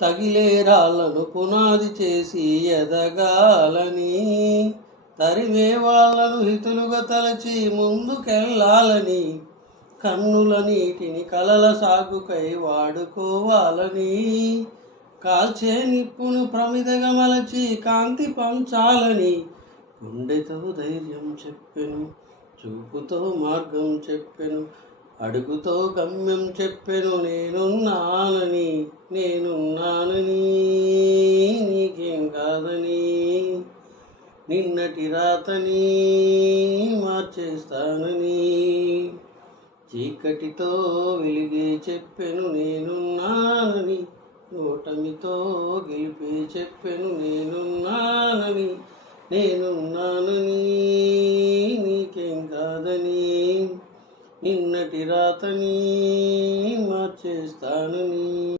తగిలే రాళ్ళను పునాది చేసి ఎదగాలని, తరిమే వాళ్ళను హితులుగా తలచి ముందుకెళ్ళాలని, కన్నుల నీటిని కలల సాగుకై వాడుకోవాలని, కాల్చే నిప్పును ప్రమిదగా మలచి కాంతి పంచాలని, గుండెతో ధైర్యం చెప్పెను, చూపుతో మార్గం చెప్పెను, అడుగుతో గమ్యం చెప్పెను, నేనున్నానని నీకేం కాదని, నిన్నటి రాతని మార్చేస్తానని, చీకటితో వెలిగే చెప్పెను, నేనున్నానని, ఓటమితో గెలిపే చెప్పెను, నేనున్నానని నీకేం కాదని, నిన్నటి రాతని మార్చేస్తానని.